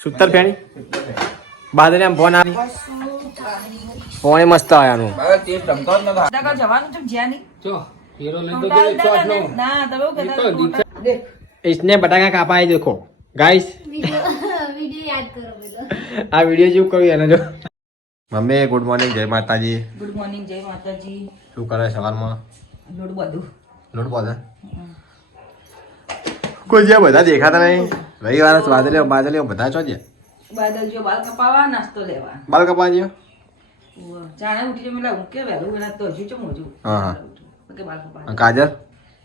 સુતર ફેણી બાદલે આમ ફોન આવી ફોન મસ્ત આયાનું જવાનું છે જ્યાં इसने बटाका कापा है देखो गाइस वीडियो याद करो बोलो આ વિડિયો જેવું કર્યું એને જો મમ્મી ગુડ મોર્નિંગ જય માતાજી ગુડ મોર્નિંગ જય માતાજી શું કરે સવારમાં લોડ બધું લોટ બોલે કોઈ જે બધા દેખાતા નહીં રવિવાર બાદલે બધા છો છે બાદલ જો બાલ કપાવા નાસ્તો લેવા બાલ કપા ગયો જાણે ઉઠી જો મેલા હું કે વહેલું એના તો હજુ ચમ હજુ હા કે બાલ કપા કાજલ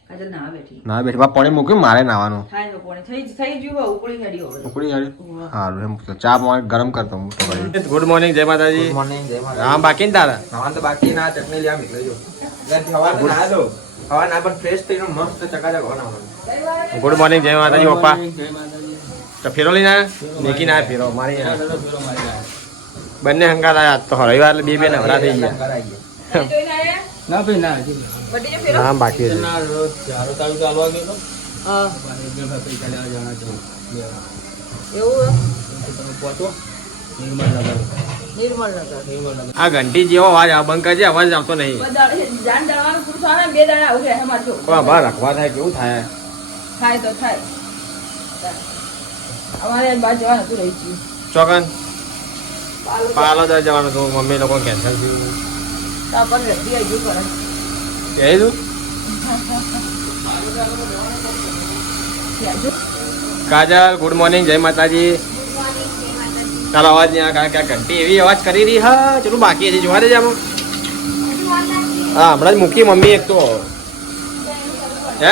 કાજલ ના બેઠી ના બેઠી બા પાણી મૂક્યું મારે નાવાનું થાય તો કોણે થઈ ગયું ઉકળી હેડી હવે ઉકળી હારી હારું એમ ચા પાણી ગરમ કરતો હું તો ભાઈ ગુડ મોર્નિંગ જય માતાજી ગુડ મોર્નિંગ જય માતા હા બાકી ને તારા નાવાનું તો બાકી ના ચટણી લેવા નીકળજો એટલે હવા ના દો હવા ના પણ ફ્રેશ થઈને મસ્ત ચકાચક બનાવવાનું ગુડ મોર્નિંગ જય માતાજી પપ્પા તો ફેરો લઈને આવ્યા મેકીને આવ્યા ફેરો મારી બંને હંગાત આવ્યા તો રવિવાર એટલે બે નવરા થઈ ગયા ના ભાઈ ના બટી જો ફેરો હા બાકી છે ચારો તાળું ચાલવા ગયો હા પૈસા લેવા જવાના છે એવું પહોંચો નિર્મલ નિર્મલ આ ઘંટી જેવો અવાજ આ બંધ કરજે અવાજ આવતો નહીં જાન દવાનું પૂરું થાય બે દાડા આવું રહે મારજો બહાર રાખવા થાય કેવું થાય થાય તો થાય અમારે બાર જવાનું હતું રહી ગયું ચોકન પાલો જવાનું હતું મમ્મી લોકો કેન્સલ થયું તો પણ રેડી આવી ગયું કરે કહી દઉં કાજલ ગુડ મોર્નિંગ જય માતાજી તારો અવાજ નહીં કારણ કે આ ઘંટી એવી અવાજ કરી રહી હા ચલું બાકી હજી જોવા દેજે આમાં હા હમણાં જ મૂકી મમ્મી એક તો હે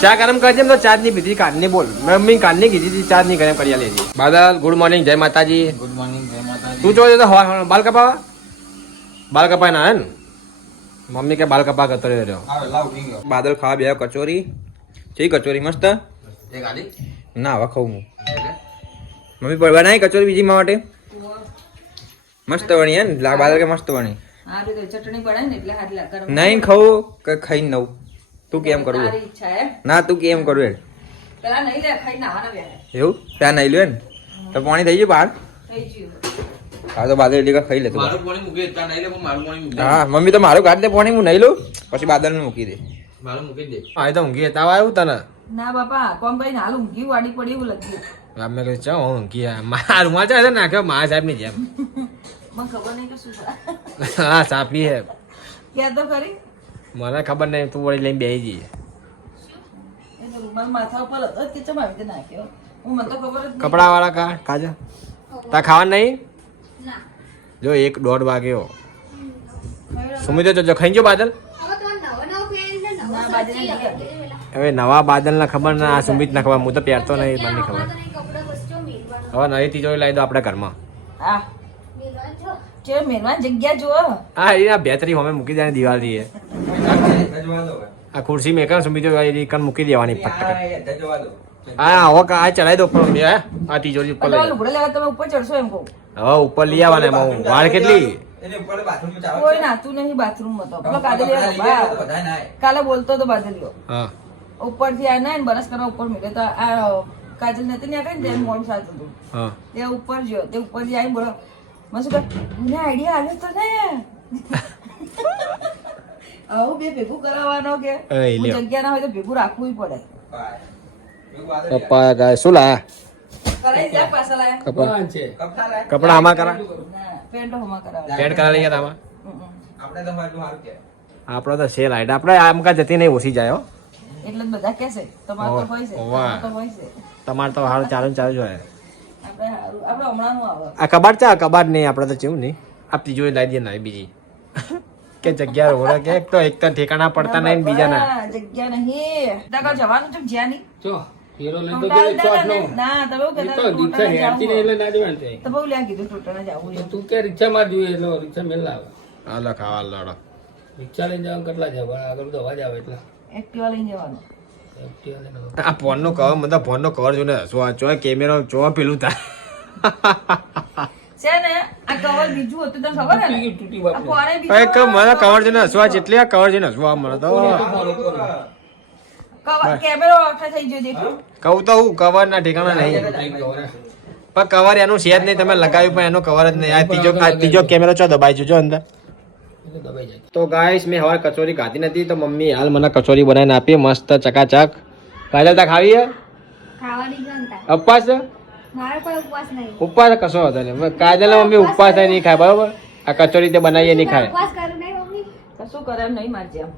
ચા ગરમ કરજે એમ તો ચાર્જ નહીં પીધી કાનની બોલ મમ્મી કાનની કીધી હતી ચાર્જ નહીં ગરમ કરી લેજી બાદલ ગુડ મોર્નિંગ જય માતાજી ગુડ મોર્નિંગ જય માતા તું જોઈ તો હવા બાલ કપાવા બાલ કપાય ના હે ને મમ્મી કે બાલ કપા કરતો રહ્યો આવે લાવ ઉઠી ગયો બાદલ ખાવા બે કચોરી છે કચોરી મસ્ત એક આલી ના હવે ખાઉં હું મમ્મી પડવા નહીં કચોરી બીજી માં માટે મસ્ત બની હે ને બાદલ કે મસ્ત બની હા તો ચટણી બનાવી ને એટલે હાથ ગરમ નહીં ખાવું કે ખાઈ નવું તું કેમ કરવું તારી ઈચ્છા હે ના તું કેમ કરવું યાર પેલા નહીં લે ખાઈ નાવાના બે એવું ત્યાં નહીં લ્યો ને તો પાણી થઈ ગયું બહાર થઈ ગયું હા તો બાદલ એટલે ખાઈ લે તું મારું પાણી મૂકી ત્યાં નહીં લે પણ મારું પાણી મૂકી હા મમ્મી તો મારું કાઢ દે પાણી હું નહીં લઉં પછી બાદલ મૂકી દે મારું મૂકી દે હા તો ઊંઘી તાવ આવ્યું તને ના બાપા કોમ કરીને હાલ ઊંઘી વાડી પડી એવું લખ્યું મેં કહ્યું ચાલ ઊંઘી મારું માં ચાલે નાખ્યો મા સાહેબ ની જેમ મને ખબર નહીં કે શું થાય હા સાપી હે ક્યાં તો ખરી મને ખબર નહીં તું વળી લઈને બેસી જઈએ એ તો રૂમાલ માથા ઉપર હતો કે ચમ આવી રીતે નાખ્યો હું મને તો ખબર જ નહીં. કપડા વાળા કાજા તા ખાવા નહીં ના જો 1-1:30 વાગ્યો સુમિત જો ખાઈ ગયો બાદલ હવે તો નવો નવો પહેરી ને નવો ના, બાજરી નથી. હવે નવા બાદલ ના ખબર ના આ સુમિત ના ખબર હું તો પહેરતો નહીં મને નહીં ખબર કપડા વસ્તુ મેલવાનું હવે નવી તિજોરી લાવી દો આપણે ઘરમાં આ મેલવાનું છો જે મેનવાન જગ્યા જુઓ હા એ બેતરી અમે મૂકી દેવાની દિવાળી જવા દો આ ખુરશી મેં કર સુમિત કન મૂકી દેવાની ફટક જવા દો હા હવે આ ચડાવી દો ઉપર હે આ તિજોરી ઉપર લઈ તમે જાઓ. લુગડા લેવા તમે ઉપર ચડશો એમ કહું હવે ઉપર લઈ આવવાના એમાં વાળ કેટલી એને ઉપર બાથરૂમ ચાલુ કોઈ નાતું નહીં બાથરૂમ માં તો પેલો કાદલિયો બધા ના કાલે બોલતો તો બાદલિયો હા ઉપરથી આ ના બરસ કરવા ઉપર મળે તો આ કાજલ નથી ને કઈ ને મોડું સાચું હતું હા તે ઉપર ગયો તે ઉપરથી આવી બોલો મને શું કહે મને આઈડિયા આવ્યો તો ને આવું બે ભેગું કરાવવાનો કે એ લ્યો. જગ્યા ના હોય તો ભેગું રાખવું પડે પપ્પા ગાય શું લાયા કરાઈ જાય પાછા લાયા કપડા છે કપડા લાય કપડા આમાં કરા ના પેન્ટ હોમાં કરાવે પેન્ટ કરા લઈ ગયા તામાં આપણે તો મારું સારું કે આપણો તો છે લાઈટ આપણે આમ કા જતી નહીં ઓછી જાય હો એટલે જ બધા કહેશે તમારે તો હોય છે ઓવા. તમારે તો હોય છે તમારે તો હાલ ચાલુ ને ચાલુ જ હોય આપણે હારું આપણે હમણાં નું આવે આ કબાટ છે આ કબાટ નહીં આપણે તો જેવું નહીં આ તિજોરી લાવી દઈએ ના બીજી કે જગ્યા રોડે કે એક તો ઠેકાણા પડતા નહીં ને બીજા ના બાપા, જગ્યા નહીં તાકા જવાનું છે જ્યાં નહીં ચો હીરો લઈને તો ટોટાલ ગયો ચોટ નો ના તમે એવું કહેતા તો રિક્ષા ટોટાલ હેરતી ને એટલે ના જવાનું છે તો બહુ લ્યા કીધું ટોટાલ જવું એમ તું કે રિક્ષા માં જોઈએ એટલે રિક્ષા મેલ આવે હાલો ખાવા લડો રિક્ષા લઈને જવાનું કેટલા છે પણ આગળ તો અવાજ આવે એટલે એક્ટિવા લઈને જવાનું એક્ટિવા લઈને આ ફોન નો કવર મતલબ ફોન નો કવર જોઈને હસવા જો કેમેરો જો પેલું થાય છે ને આ કવર બીજું હતું તને ખબર હે ને તૂટી આ બાપરે ફોને મને બીજું કવર જોઈને હસવા જેટલી આ કવર જોઈને હસવા મળે તો કેમેરો ઓફ થઈ ગયો દેખો. કહું તો હું કવર ના ઠેકાણા નહીં પણ કવર એનું છે જ નહીં તમે લગાવ્યું પણ એનો કવર જ નહીં આ ત્રીજો કેમેરો ચો દબાઈ જોજો અંદર દબાઈ જાય. તો ગાઈસ મેં હવે કચોરી ખાધી નથી તો મમ્મી હાલ મને કચોરી બનાવીને આપી મસ્ત ચકાચક કાજલ તા ખાવી હે ખાવાની જનતા ઉપવાસ છે મારો કોઈ ઉપવાસ નહીં ઉપવાસ કશો હતો નહીં કાજલ મમ્મી ઉપવાસ નહીં ખાય બરોબર આ કચોરી તે બનાવીએ નહીં ખાય ઉપવાસ કરું નહીં મમ્મી કશું કરે એમ નહીં મારજે આમ.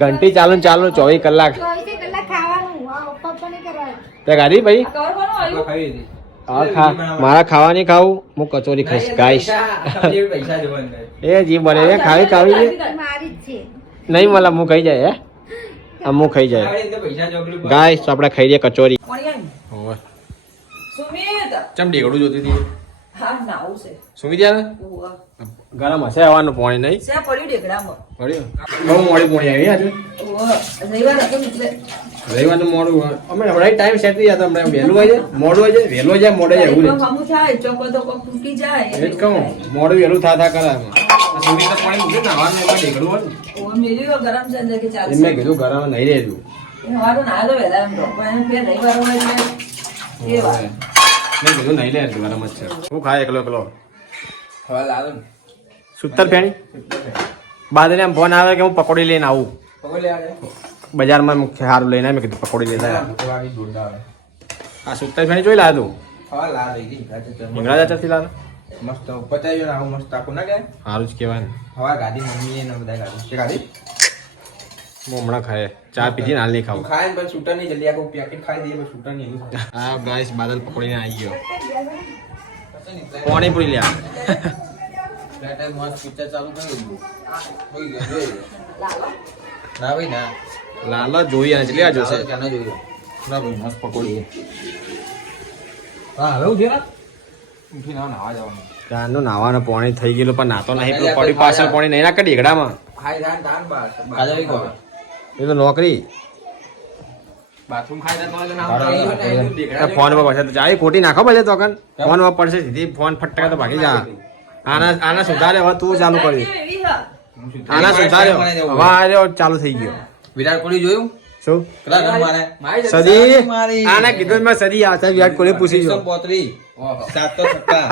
ઘંટી ચાલુ ને ચાલુ 24 કલાક 24 કલાક ખાવાનું ઉપવાસ પણ નહીં કરવાનું તે ગાડી ભાઈ આ કવર કોનું આવ્યું? ખાવી હતી. મારા ખાવા નહીં ખાવું હું કચોરી ખાઈશ ગાઈશ પૈસા જોવાના. એ જી બને એ ખાવી ખાવી છે મારી જ છે નહીં મને હું ખાઈ જાય હે આમ હું ખાઈ જાય ખાવી રીતે પૈસા જોગલું. ગાઈસ તો આપણે ખાઈ લઈએ કચોરી કોણી આવી? સુમિત ચમ ઢેકડું જોતી હતી હા નાવું છે. સુમી ત્યાં ઉવ્વ. ગરમ હશે હવાનું પાણી નહીં શા પડ્યું ઢેકડામાં? પડ્યું બહુ મોડી પોણી આવી આજે ઉવ્વ. રવિવાર હતો ને એટલે. રવિવારનું મોડું અમે હમણાં ટાઈમ સેટ થઈ જતો હમણાં વહેલું હોય છે મોડું હોય છે વહેલું હોય જાય મોડે જાય એવું એકદમ હમું થાય ચોકો તો કોક તૂટી જાય એ જ કહું મોડું વહેલું થા કરે સુમી તો પાણી મૂકે નાવાનું એમાં ઢેકડું હોય ને ઉવ્વ, મેલ્યું તો ગરમ છે અંદર કે એ ચાલશે. મેં કીધું ગરમ નહીં રહેતું એ હવારું ના તો વહેલા એમ તો પણ એમ કે રવિવાર હોય એટલે એ વાત. મેં કીધું નહીં લે ગરમ જ છે હું ખાય એકલો એકલો હવે લાવો ને. સુતર ફેણી બાદરે આમ ફોન આવે કે હું પકોડી લઈને આવું પકડ લે આને. બજારમાં સારું લઈને આવે મેં કીધું પકોડી લેતા આવ્યા. પકોડી જોરદાર આવે. આ સુતર ફેણી જોઈ લાવ્યો તું હવે લાવ રહી ગઈ. ગાજર તો રીંગણા ચાચરથી લાવ્યો મસ્ત પચાવી આવું મસ્ત આખું ના કહેવાય. સારું જ કહેવાય ને હવે ગાડી મમ્મીએ ને બધા ગાડી કે ગાડી હું હમણાં ખાય ચા પીધી ને હાલ નહીં તું ખાવું ખાય ને પછી છૂટા નહીં જલ્દી આખું પેકેટ ખાઈ દઈએ પછી છૂટા નહીં એવું થાય. આ ગાઈસ બાદલ પકોડીને આવી ગયો પાણી પૂરી લ્યા That time મસ્ત પિક્ચર ચાલુ કરી દીધું. હોઈ ગયું, જોઈ લે. ના ભાઈ ના. લાલો જોઈએ અને ચલી આ જોશે ચાલો, ચાલો જોયું. ના ભાઈ મસ્ત પકોડી છે. હા હવે ઉઠી ના ઉઠી નાવા જવાનું. ત્યારનું નાવાનું પાણી થઈ ગયેલું પણ નાતો નહીં પેલું પડી પાછળ પાણી નહીં નાખે ઢેકડામાં ખાઈ રાન દાન બાર કાજરી કો એ તો નોકરી બાથરૂમ ખાઈ રાન તો ના ફોન પર પડશે તો જાય ખોટી નાખો પછી તો કન ફોન પર પડશે સીધી ફોન ફટકા તો ભાગી જા આના સુધારે હવે તું ચાલુ કરી એવી હા. આના સુધારે હવે આ રહ્યો ચાલુ થઈ ગયો વિરાટ કોહલી જોયું શું કેટલા રન મારે સદી આના કીધું મેં સદી આવશે વિરાટ કોહલી પૂછી જો 135 સાત તો છક્કા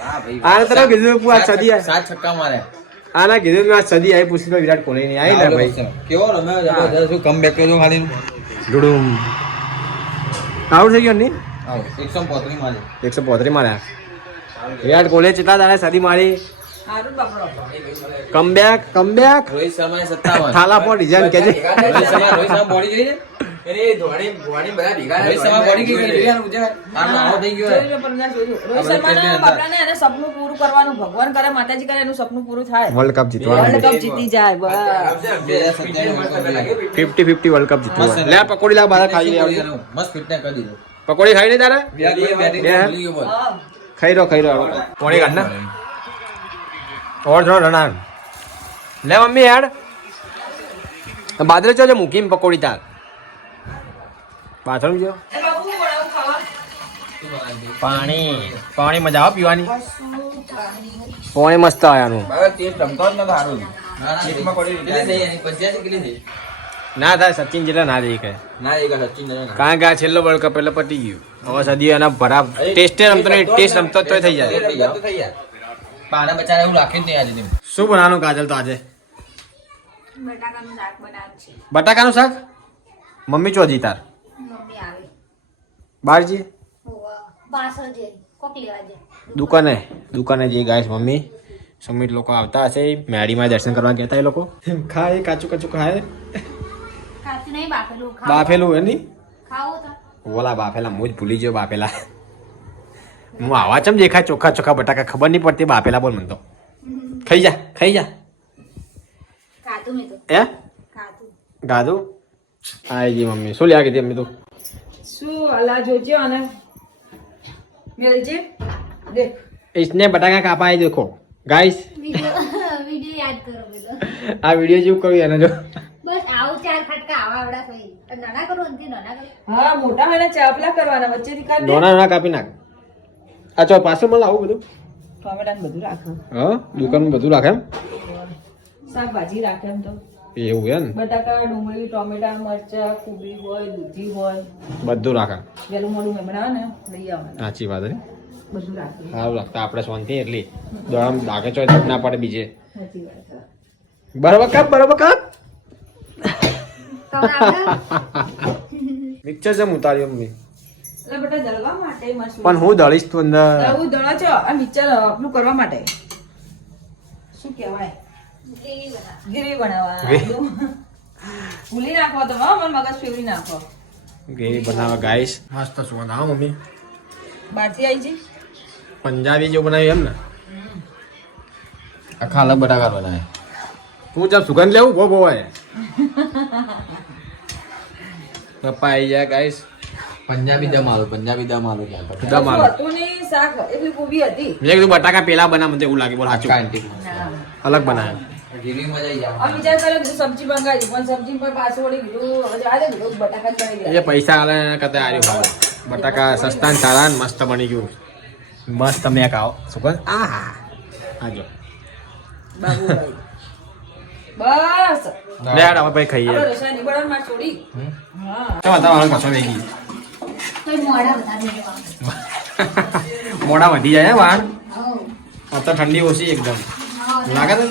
હા ભાઈ આને તરફ કીધું પૂછ સદી આવી. સાત છક્કા મારે આના કીધું મેં સદી આવી પૂછી તો વિરાટ કોહલી ની આવી ને ભાઈ કેવો રમ્યો જબરદસ્ત શું કમબેક કર્યો ખાલી ડુડુમ આઉટ થઈ ગયો ને આવો 135 મારે 135 માર્યા વિરાટ કોહલી કેટલા દાડા સદી મારી હારું બાપડો. કમબેક રોહિત શર્માએ 57 થાલા પર ડિઝાઇન કેજે રોહિત શર્મા બોડી જોઈ ને રોહિત શર્મા બોડી કેવી જોઈ યાર ઉજા આનો આઉટ થઈ ગયો જોયું પણ ના જોયું. રોહિત શર્માના બાપડાને એને સપનું પૂરું કરવાનું ભગવાન કરે માતાજી કરે એનું સપનું પૂરું થાય વર્લ્ડ કપ જીતવાનું વર્લ્ડ કપ જીતી જાય બસ. 50-50 વર્લ્ડ કપ જીતવાનું લે આ પકોડી લા બહાર ખાઈ લે મસ્ત ફિટનેસ કરી દીધું પકોડી ખાઈ લે તારા હા. ખાઈ રહ્યો પોણી કાઢ ના ઓર થોડો રણા લે મમ્મી યાર બાદરે ચો મૂકીને પકોડી તાર બાથરૂમ જો એ બાપુ હું બનાવું ખાવા? પાણી મજા આવે પીવાની પાણી મસ્ત આવ્યાનું બાબા ટેસ્ટ રમતો જ નતો હારું એકમાં પડી કેટલી થઈ એની 85 કેટલી થઈ ના થાય સચિન જેટલા ના જઈ કહે ના એક સચિન ને કારણ કે આ છેલ્લો વર્લ્ડ કપ એટલે પતી ગયું હવે સદી એના ભરા ટેસ્ટે રમતો નહીં ટેસ્ટ રમતો તોય થઈ જાય થઈ જાય પાના બચારા એવું રાખ્યું જ નહીં આજે તેમ શું બનાવવાનું કાજલ તો આજે બટાકાનું શાક બનાવવાનું છે બટાકાનું શાક મમ્મી ચોજી તાર મમ્મી આવે બારજી પાછળ જઈ કોક લેવા જાય દુકાને જે ગાઈસ મમ્મી સમીર લોકો આવતા હશે મેડીમાં દર્શન કરવા ગયા હતા એ લોકો ખાય કાચું ખાય કાચું નહીં બાફેલું બાફેલું એની ખાવું તો ઓલા બાફેલા હું જ ભૂલી ગયો બાફેલા હું આવા ચમ દેખાય ચોખ્ખા બટાકા ખબર નહીં પડતી બાફેલા બોલ મને તો ખાઈ જા ખાતું મેં તો એ ખાતું ગાધું આઈ જી મમ્મી શું લ્યા કીધી મમ્મી તું શું અલા જોજો અને મેલજે દેખ इसने बटाका कापा है देखो गाइस વિડિયો યાદ કરો બધો આ વિડિયો જેવું કર્યું એને જો બસ આવું ચાર ફટકા આવા આવડા થઈ નાના કરો અંતિ નાના કરો હા મોટા હોય ને ચાપલા કરવાના વચ્ચેથી કાઢ દે. દોના કાપી નાખ આ ચો પાછળ મને આવું બધું ટોમેટાને બધું રાખે હા દુકાનમાં બધું રાખે એમ શાકભાજી રાખે એમ તો એવું એમ ને? બટાકા ડુંગળી ટોમેટા મરચા કોબી હોય દૂધી હોય બધું રાખા વહેલું મોડું મેં બનાવે ને લઈ આવવાના સાચી વાત હે બધું રાખી સારું લાગતા આપણે શાંતિ એટલી દોડમ ડાકે ચોય તો ના પડે બીજે સાચી વાત છે. બરાબર કાપ તમને આવડે? મિક્સર છે ઉતાર્યો મમ્મી એટલે બેટા દળવા માટે મશરૂમ પણ હું દળીશ તું અંદર દળવું દળો છો આ મિક્સર આપણું કરવા માટે શું કહેવાય ગ્રેવી બનાવવા ભૂલી નાખો તો મને મગજ ફેવરી નાખો ગ્રેવી બનાવે ગાઈસ મસ્ત સુગંધ હા મમ્મી બહારથી આવી છે પંજાબી જેવું બનાવ્યું એમ ને આખા અલગ બટાકા બનાવે તું ચાલ સુગંધ લેવું બહુ હોય પપ્પા આવી જાય ગાઈસ પંજાબી દમ આલુ દમ આલુ દમ આલુ. કશું હતું નહીં, શાક એટલી કોબી હતી મેં કીધું બટાકા પેલા બના મને એવું લાગે બોલ સાચું અલગ બનાવે જીરી મજા આવી જાય આ વિચાર કર્યો કે સબ્જી મંગાવી પણ સબ્જી પર પાછું વળી કીધું હવે આજે કીધું બટાકા જ બનાવી દે એ પૈસા આલે એના કરતા આર્યું ભાવ બટાકા સસ્તા ને સારા ને મસ્ત બની ગયું મસ્ત મેં ખાઓ સુગંધ આહા આજો બાબુભાઈ બસ લે યાર હવે ભાઈ ખાઈએ આપણે રસાયણ બનાવવા માટે છોડી હા ચાલ તમારે કશો વેગી તો મોડા વધારે મોડા વધી જાય હે વાળ હો આ તો ઠંડી ઓછી એકદમ લાગે છે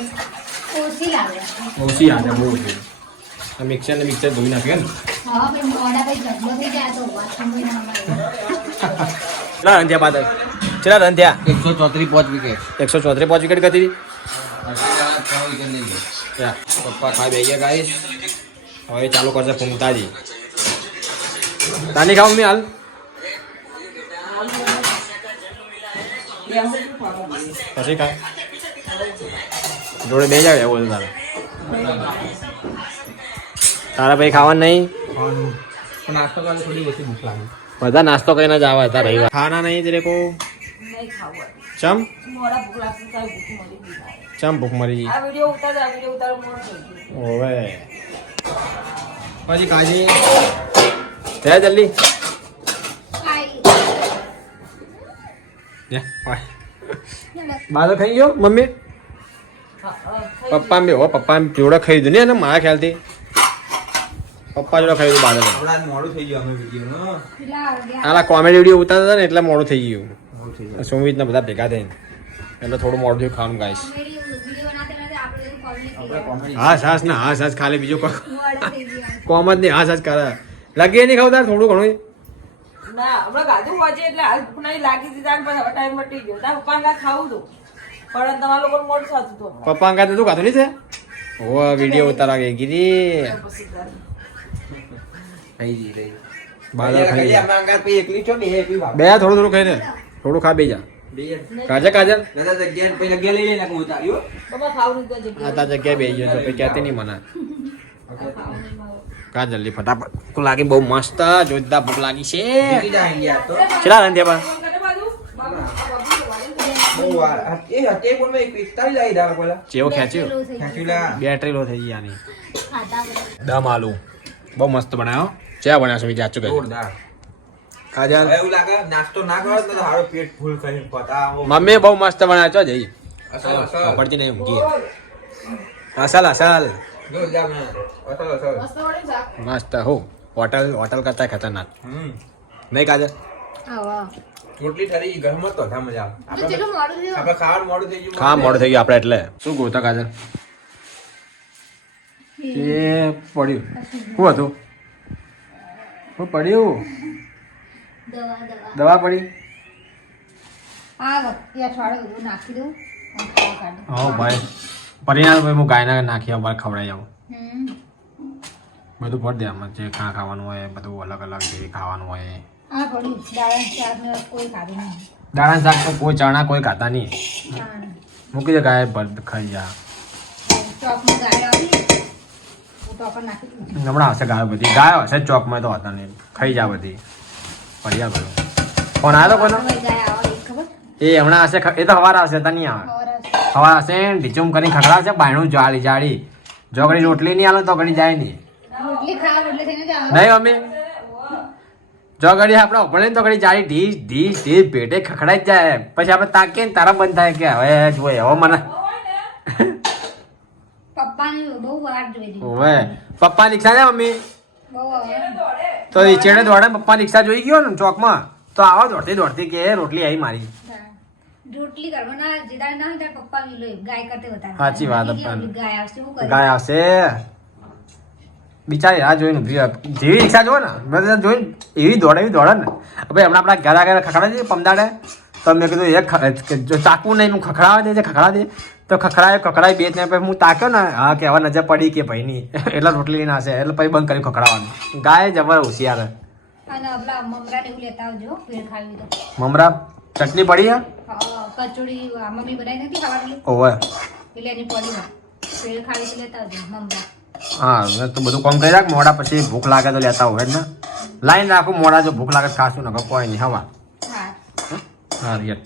ઓછી લાગે ઓછી આજે બહુ ઓછી આ મિક્સર ને મિક્સર ધોઈ નાખ્યું ને હા ભાઈ મોડા ભાઈ જબ્બો થઈ જાય તો વાત સમજી ના મળે ચલા રન થયા બાદલ ચલા રન થયા 134 પોચ વિકેટ 134 પાંચ વિકેટ ગતી 3 વિકેટ લઈ ગયો પપ્પા ખાઈ બેસી ગયા ગાઈસ હવે ચાલુ કરશે ફૂમતાજી તાની ખાવ મમ્મી હાલ પછી ખાય જોડે બે જાવ એવું તારે તારા ભાઈ ખાવાનું નહીં પણ નાસ્તો કરે થોડી ઓછી ભૂખ લાગે બધા નાસ્તો કરીને જ આવે હતા રવિવાર ખાના નહીં તેરે કો નહીં ખાવું ચમ મોડા ભૂખ લાગશે તારે ભૂખ મળી ગઈ થાય. ચમ ભૂખ મરી ગઈ આ વિડીયો ઉતારો મોડું થઈ ગયું ઓવે પછી કાજી જય જલ્દી બાદલ ખાઈ ગયો મમ્મી પપ્પા બે હો પપ્પા જોડે ખાઈ દીધું ને મારા ખ્યાલથી પપ્પા જોડે ખાઈ દીધું બાદલ હમણાં મોડું થઈ ગયું અમે વિડીયો કેટલા વાગ્યા આલા કોમેડી વિડીયો ઉતારતા હતા ને એટલે મોડું થઈ ગયું મોડું થઈ ગયું સુમિત ને બધા ભેગા થઈને એટલે થોડું મોડું થયું ખાવાનું ગાઈશ વિડીયો બનાવતા નથી આપણે કોમેડી આપણે કોમેડી હાસ હાસ ના હાસ હાસ ખાલી બીજું કોઈ મોડા થઈ ગયા કોમ જ નહીં હાસ હાસ કરે લાગી નહીં ખાવ તાર થોડું ઘણું ના હમણાં ગાધું પહોંચે એટલે હાલ ભૂખ નહીં લાગી દીધા ને પછી ટાઈમ મટી ગયો તાર પપ્પા ના ખાવું હતું પણ તમારા લોકો મોડું સાચું હતું હમણાં. પપ્પા અંકા તું ખાતું નહીં છે ઓ વિડીયો ઉતારા ગઈ ગીરી પછી તારે. થઈ ગઈ રહી બાદલ ખાઈ ગયા. અમે અંગાર પે એકલી છો બે એકલી ભાગ બે થોડું થોડું ખાઈને થોડું ખા બે જા બે કાજલ કાજલ દાદા જગ્યા પે જગ્યા લઈ લેને હું ઉતાર્યો પપ્પા ખાવું નહીં તો જગ્યાએ. આ તા જગ્યાએ બેસી ગયો તો પછી કહેતી નહીં મને કા જલ્દી ફટાફટ ભૂખ લાગી બહુ મસ્ત જોરદાર ભૂખ લાગી છે નીકળી જાય ઇન્ડિયા તો ચલા રંધ્યા બા ફોન કરે બાજુ. બાબુ, બહુ વાર એ હતે પણ મેં 45 લાવી દા પેલા ચેવો ખેંચ્યો ખેંચીલા બેટરી લો થઈ ગઈ આની ખાતા બધા. દમ આલુ બહુ મસ્ત બનાવ્યો ચા બનાવ્યો છે વિચાર ચુકે જોરદાર કાજલ હવે એવું લાગે નાસ્તો ના કરો તો હારો પેટ ફૂલ કરીને પતાવો મમ્મી બહુ મસ્ત બનાવ્યો છો જઈ અસલ અસલ પડતી નહીં ઊંઘી અસલ અસલ જોરદાર ને અસલ અસલ મસ્ત વળી શાક. મસ્ત હો હોટલ કરતા ખતરનાક હમ નહીં કાજલ આવા. રોટલી ઠરી ગઈ ગરમ હતો ધા મજા તો આવે ચેટલું મોડું થયું? આપણે ખાવાનું મોડું થઈ ગયું ખા મોડું થઈ ગયું આપણે એટલે શું ગોતા કાજલ એ પડ્યું શું હતું શું પડ્યું દવા. દવા પડી આ વખતે અઠવાડિયે બધું નાખી દઉં અને ખાવા કાઢું. હો ભાઈ પરિણામ ભાઈ હું ગાયના નાખી બાર ખવડાવી આવું હમ. બધું ભર દે આમાં જે કાં ખાવાનું હોય બધું અલગ અલગ જે ખાવાનું હોય આ પડ્યું દાળ શાક ને કોઈ ખાધું નહીં. દાણા શાક તો કોઈ ચણા કોઈ ખાતા નહીં હા. મૂકી દે ગાય ભર ખાઈ જા ચોકમાં ગાય આવી હું તો પણ નાખી દઉં. હમણાં હશે ગાયો બધી ગાયો હશે ચોકમાં તો હતા નહીં ખાઈ જા બધી પડ્યા બધું ફોન આવ્યો તો કોનો હવે ગાય આવે એ ખબર? એ હમણાં હશે એ તો હવાર આવશે તો નહીં આવે ખબર હવાર હશે ઢીચુમ કરીને ખખડાવશે બાયણું જાળી જાળી જો ઘડી રોટલી નહીં આવે તો ઘડી જાય નહીં રોટલી ખાવા રોટલી થઈને જ આવે. નહીં મમ્મી જો ઘડી આપણે ઉભરે તો ઘડી જાળી ઢીસ ઢીસ ઢીસ પેટે ખખડાઈ જ જાય પછી આપણે તાકીએ ને તારા બંધ થાય કે હવે જુએ હવે મને પપ્પા પપ્પાની બહુ વાર જોઈ હતી. ઓવે પપ્પા રિક્ષા છે મમ્મી બહુ હવે. તો એ ચેડે દોડે પપ્પા રિક્ષા જોઈ ગયો ને ચોકમાં તો આવો દોડતી દોડતી કે રોટલી આવી મારી રોટલી કરવાના જેદાર ના હોય ત્યારે પપ્પા વિલો ગાય કરતે બતાવે. સાચી વાત કે પપ્પાની. ગાય આવશે શું કરે? ગાય આવશે બિચારી આ જોઈને ઊભી રહે. જેવી રિક્ષા જો ને મેં તો જોઈને એવી દોડે ને ભાઈ હમણાં આપણા ઘર આગળ ખખડાવે છે પમદાડે તો મેં કીધું જો ચાકુ નહીં હું ખખડાવે દે ખખડા દે તો ખખડાય બે ને પછી હું તાક્યો ને હા કે હવે નજર પડી કે ભાઈ ની એટલે રોટલી ના છે એટલે પછી બંધ કર્યું ખખડાવવાનું. ગાય જબર હોશિયાર હે. અને આપણા મમરા ને એવું લેતા આવજો ફેર ખાવી તો. મમરા ચટણી પડી હે કચોડી મમ્મી બનાવી નથી ખાવાની ઓવે એટલે એની પડી હોય. ફેર ખાવી તો લેતા આવજો મમરા. હા મેં તો બધું કામ કરી રાખ મોડા પછી ભૂખ લાગે તો લેતા હોય ને લાઈન રાખું મોડા જો ભૂખ લાગે તો ખાશું ને કોઈ નહીં હવા હા હા રિયલ